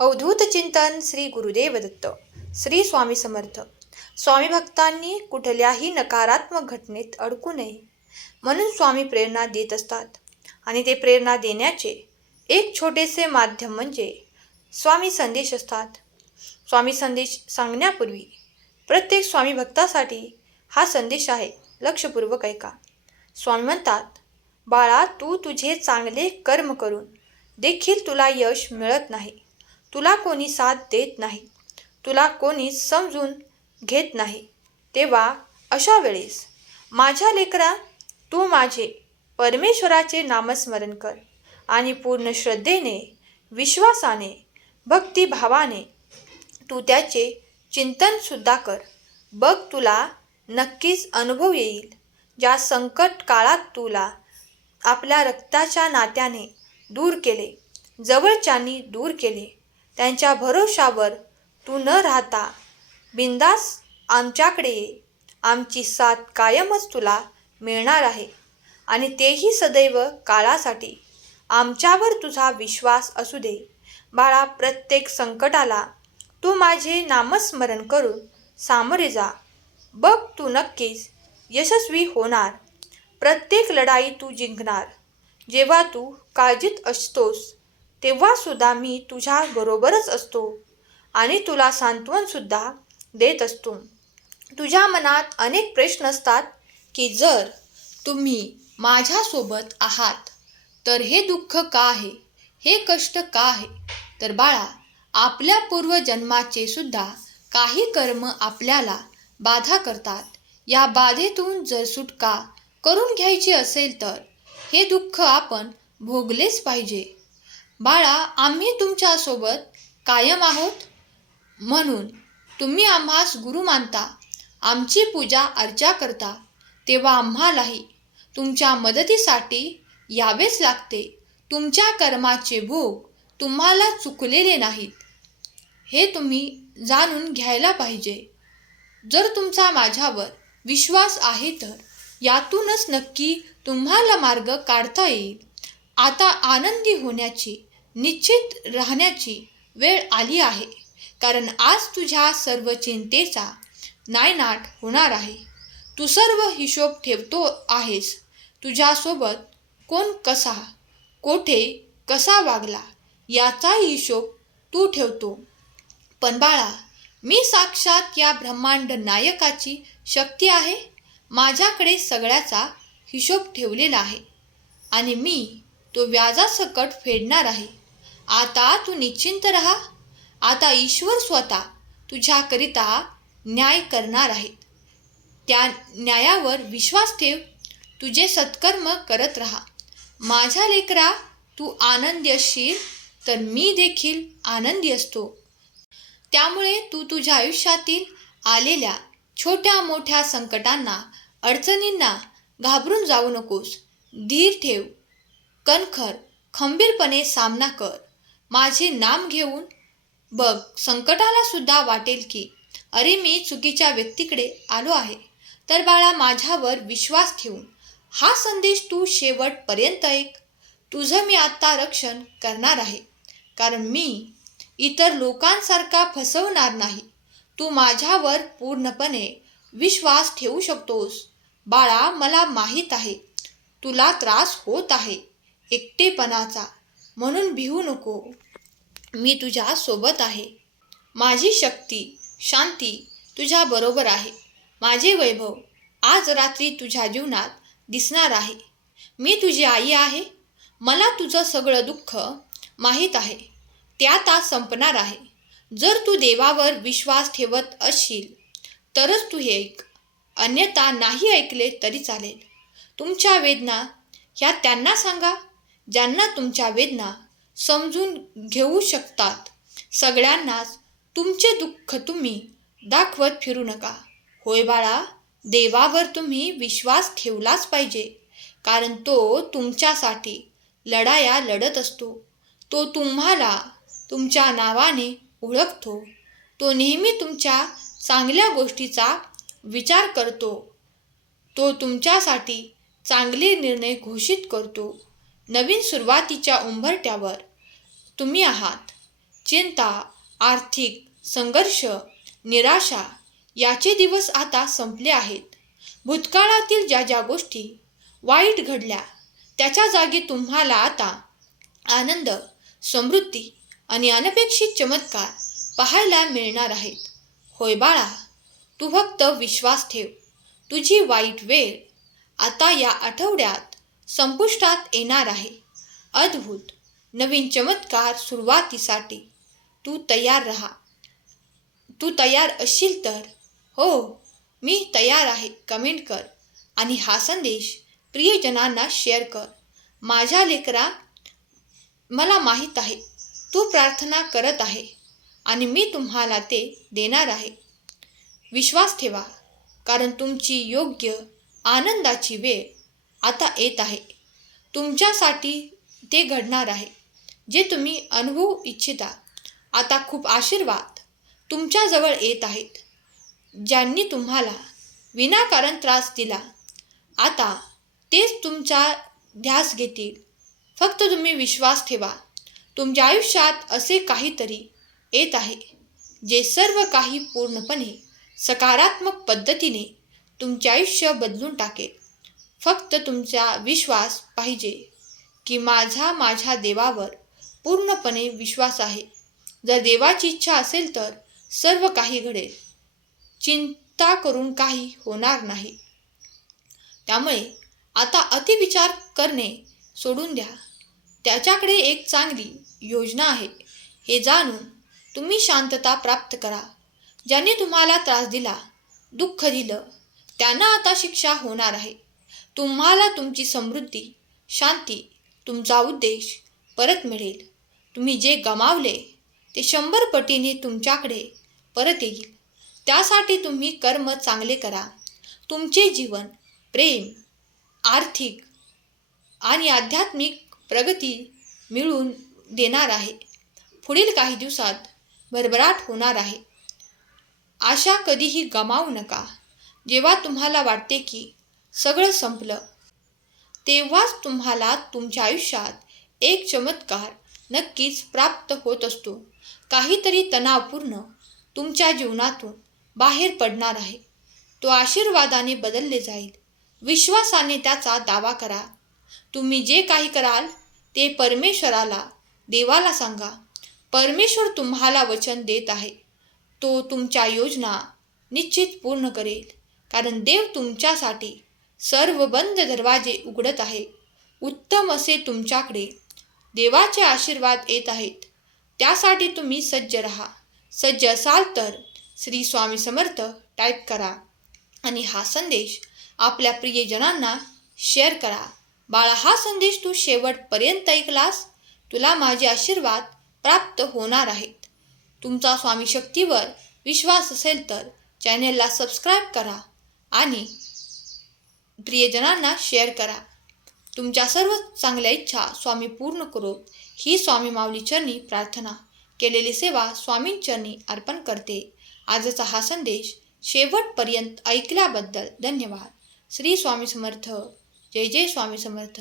अवधूत चिंतन श्री गुरुदेव दत्त. श्री स्वामी समर्थ. स्वामी भक्तांनी कुठल्याही नकारात्मक घटनेत अडकू नये म्हणून स्वामी प्रेरणा देत असतात. आणि ते प्रेरणा देण्याचे एक छोटेसे माध्यम म्हणजे स्वामी संदेश असतात. स्वामी संदेश सांगण्यापूर्वी प्रत्येक स्वामी भक्तासाठी हा संदेश आहे, लक्षपूर्वक ऐका. स्वामी म्हणतात, बाळा, तू तुझे चांगले कर्म करून देखील तुला यश मिळत नाही. तुला कोणी साथ देत नाही, तुला कोणी समजून घेत नाही. तेव्हा अशा वेळेस माझ्या लेकरा, तू माझे परमेश्वराचे नामस्मरण कर आणि पूर्ण श्रद्धेने, विश्वासाने, भक्तिभावाने तू त्याचे चिंतनसुद्धा कर. बघ, तुला नक्कीच अनुभव येईल. ज्या संकट काळात तुला आपल्या रक्ताच्या नात्याने दूर केले, जवळच्यांनी दूर केले, त्यांच्या भरोशावर तू न राहता बिंदास आमच्याकडे ये. आमची साथ कायमच तुला मिळणार आहे आणि तेही सदैव काळासाठी. आमच्यावर तुझा विश्वास असू दे. बाळा, प्रत्येक संकटाला तू माझे नामस्मरण करून सामोरे जा. बघ, तू नक्कीच यशस्वी होणार. प्रत्येक लढाई तू जिंकणार. जेव्हा तू काळजीत असतोस तेव्हा सुद्धा मी तुझ्या बरोबरच असतो आणि तुला सांत्वनसुद्धा देत असतो. तुझ्या मनात अनेक प्रश्न असतात की जर तुम्ही माझ्यासोबत आहात तर हे दुःख का आहे, हे कष्ट का आहे? तर बाळा, आपल्या पूर्वजन्माचे सुद्धा काही कर्म आपल्याला बाधा करतात. या बाधेतून जर सुटका करून घ्यायची असेल तर हे दुःख आपण भोगलेच पाहिजे. बाळा, आम्ही तुमच्यासोबत कायम आहोत म्हणून तुम्ही आम्हास गुरु मानता, आमची पूजा अर्चा करता, तेव्हा आम्हालाही तुमच्या मदतीसाठी यावेच लागते. तुमच्या कर्माचे भोग तुम्हाला चुकलेले नाहीत, हे तुम्ही जाणून घ्यायला पाहिजे. जर तुमचा माझ्यावर विश्वास आहे तर यातूनच नक्की तुम्हाला मार्ग काढता येईल. आता आनंदी होण्याची, निश्चित राहण्याची वेळ आली आहे, कारण आज तुझ्या सर्व चिंतेचा नायनाट होणार आहे. तू सर्व हिशोब ठेवतो आहेस. तुझ्यासोबत कोण कसा, कोठे कसा वागला याचाही हिशोब तू ठेवतो. पण बाळा, मी साक्षात या ब्रह्मांड नायकाची शक्ती आहे. माझ्याकडे सगळ्याचा हिशोब ठेवलेला आहे आणि मी तो व्याजासकट फेडणार आहे. आता तू निश्चिंत राहा. आता ईश्वर स्वतः तुझ्याकरिता न्याय करणार आहे. त्या न्यायावर विश्वास ठेव. तुझे सत्कर्म करत राहा. माझ्या लेकरा, तू आनंदी असशील तर मी देखील आनंदी असतो. त्यामुळे तू तुझ्या आयुष्यातील आलेल्या छोट्या मोठ्या संकटांना, अडचणींना घाबरून जाऊ नकोस. धीर ठेव, कणखर, खंबीरपणे सामना कर. माझे नाम घेऊन बघ, संकटाला सुद्धा वाटेल की अरे, मी चुकीच्या व्यक्तीकडे आलो आहे. तर बाळा, माझ्यावर विश्वास ठेवून हा संदेश तू शेवटपर्यंत ऐक. तुझं मी आत्ता रक्षण करणार आहे, कारण मी इतर लोकांसारखा फसवणार नाही. तू माझ्यावर पूर्णपणे विश्वास ठेवू शकतोस. बाळा, मला माहीत आहे तुला त्रास होत आहे एकटेपणाचा, म्हणून भिवू नको. मी तुझ्या सोबत आहे. माझी शक्ती, शांती तुझ्या बरोबर आहे. माझे वैभव आज रात्री तुझ्या जीवनात दिसणार आहे. मी तुझी आई आहे. मला तुझं सगळं दुःख माहीत आहे. ते आता संपणार आहे. जर तू देवावर विश्वास ठेवत असशील तरच तू हे ऐक, अन्यथा नाही ऐकले तरी चालेल. तुमच्या वेदना ह्या त्यांना सांगा ज्यांना तुमच्या वेदना समजून घेऊ शकतात. सगळ्यांनाच तुमचे दुःख तुम्ही दाखवत फिरू नका. होय बाळा, देवावर तुम्ही विश्वास ठेवलाच पाहिजे, कारण तो तुमच्यासाठी लढाया लढत असतो. तो तुम्हाला तुमच्या नावाने ओळखतो. तो नेहमी तुमच्या चांगल्या गोष्टीचा विचार करतो. तो तुमच्यासाठी चांगले निर्णय घोषित करतो. नवीन सुरुवातीच्या उंबरठ्यावर तुम्ही आहात. चिंता, आर्थिक संघर्ष, निराशा याचे दिवस आता संपले आहेत. भूतकाळातील ज्या ज्या गोष्टी वाईट घडल्या त्याच्या जागी तुम्हाला आता आनंद, समृद्धी आणि अनपेक्षित चमत्कार पाहायला मिळणार आहेत. होय बाळा, तू फक्त विश्वास ठेव. तुझी वाईट वेळ आता या आठवड्यात संपुष्टात येणार आहे. अद्भुत नवीन चमत्कार सुरुवातीसाठी तू तयार राहा. तू तयार असशील तर हो, मी तयार आहे कमेंट कर आणि हा संदेश प्रियजनांना शेअर कर. माझ्या लेकरा, मला माहीत आहे तू प्रार्थना करत आहे आणि मी तुम्हाला ते देणार आहे. विश्वास ठेवा, कारण तुमची योग्य आनंदाची वेळ आता येत आहे. तुमच्यासाठी ते घडणार आहे जे तुम्ही अनुभवू इच्छिता. आता खूप आशीर्वाद तुमच्याजवळ येत आहेत. ज्यांनी तुम्हाला विनाकारण त्रास दिला आता तेच तुमचा ध्यास घेतील. फक्त तुम्ही विश्वास ठेवा. तुमच्या आयुष्यात असे काहीतरी येत आहे जे सर्व काही पूर्णपणे सकारात्मक पद्धतीने तुमचे आयुष्य बदलून टाकेल. फक्त तुमचा विश्वास पाहिजे की माझ्या देवावर पूर्णपणे विश्वास आहे. जर देवाची इच्छा असेल तर सर्व काही घडेल. चिंता करून काही होणार नाही. त्यामुळे आता अतिविचार करणे सोडून द्या. त्याच्याकडे एक चांगली योजना आहे हे जाणून तुम्ही शांतता प्राप्त करा. ज्यांनी तुम्हाला त्रास दिला, दुःख दिलं, त्यांना आता शिक्षा होणार आहे. तुम्हाला तुमची समृद्धी, शांती, तुमचा उद्देश परत मिळेल. तुम्ही जे गमावले ते 100 पटीने तुमच्याकडे परत येईल. त्यासाठी तुम्ही कर्म चांगले करा. तुमचे जीवन प्रेम, आर्थिक आणि आध्यात्मिक प्रगती मिळवून देणार आहे. पुढील काही दिवसात भरभराट होणार आहे. आशा कधीही गमावू नका. जेव्हा तुम्हाला वाटते की सगळं संपलं, तेव्हाच तुम्हाला तुमच्या आयुष्यात एक चमत्कार नक्कीच प्राप्त होत असतो. काहीतरी तणावपूर्ण तुमच्या जीवनातून बाहेर पडणार आहे. तो आशीर्वादाने बदलले जाईल. विश्वासाने त्याचा दावा करा. तुम्ही जे काही कराल ते परमेश्वराला, देवाला सांगा. परमेश्वर तुम्हाला वचन देत आहे. तो तुमच्या योजना निश्चित पूर्ण करेल, कारण देव तुमच्यासाठी सर्व बंद दरवाजे उघडत आहे. उत्तम असे तुमच्याकडे देवाचे आशीर्वाद येत आहेत. त्यासाठी तुम्ही सज्ज राहा. सज्ज असाल तर श्री स्वामी समर्थ टाईप करा आणि हा संदेश आपल्या प्रियजनांना शेअर करा. बाळा, हा संदेश तू शेवटपर्यंत ऐकलास, तुला माझे आशीर्वाद प्राप्त होणार आहेत. तुमचा स्वामी शक्तीवर विश्वास असेल तर चॅनेलला सबस्क्राईब करा आणि प्रियजनांना शेअर करा. तुमच्या सर्व चांगल्या इच्छा स्वामी पूर्ण करो ही स्वामी माऊली चरणी प्रार्थना. केलेली सेवा स्वामींचरणी अर्पण करते. आजचा हा संदेश शेवटपर्यंत ऐकल्याबद्दल धन्यवाद. श्री स्वामी समर्थ. जय जय स्वामी समर्थ.